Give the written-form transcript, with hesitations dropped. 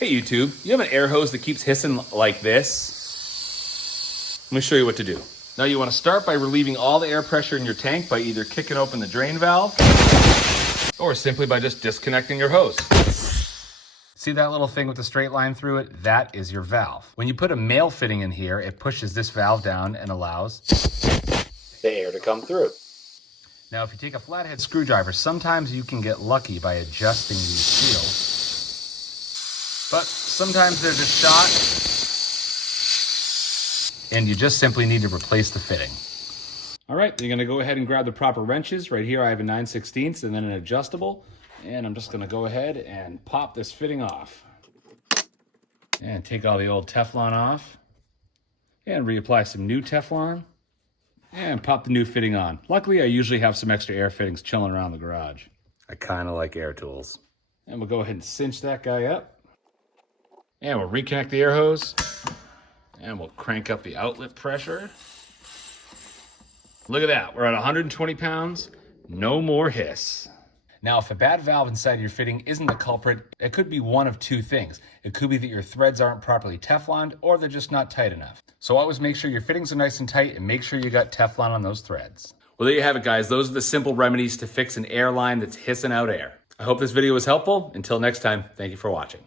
Hey YouTube, you have an air hose that keeps hissing like this? Let me show you what to do. Now you want to start by relieving all the air pressure in your tank by either kicking open the drain valve or simply by just disconnecting your hose. See that little thing with the straight line through it? That is your valve. When you put a male fitting in here, it pushes this valve down and allows the air to come through. Now if you take a flathead screwdriver, sometimes you can get lucky by adjusting these seals. But sometimes they're just shot, and you just simply need to replace the fitting. All right, you're gonna go ahead and grab the proper wrenches. Right here I have a 9/16 and then an adjustable, and I'm just gonna go ahead and pop this fitting off. And take all the old Teflon off, and reapply some new Teflon, and pop the new fitting on. Luckily, I usually have some extra air fittings chilling around the garage. I kinda like air tools. And we'll go ahead and cinch that guy up. And we'll reconnect the air hose, and we'll crank up the outlet pressure. Look at that, we're at 120 pounds, no more hiss. Now, if a bad valve inside your fitting isn't the culprit, it could be one of two things. It could be that your threads aren't properly Tefloned, or they're just not tight enough. So always make sure your fittings are nice and tight, and make sure you got Teflon on those threads. Well, there you have it, guys. Those are the simple remedies to fix an air line that's hissing out air. I hope this video was helpful. Until next time, thank you for watching.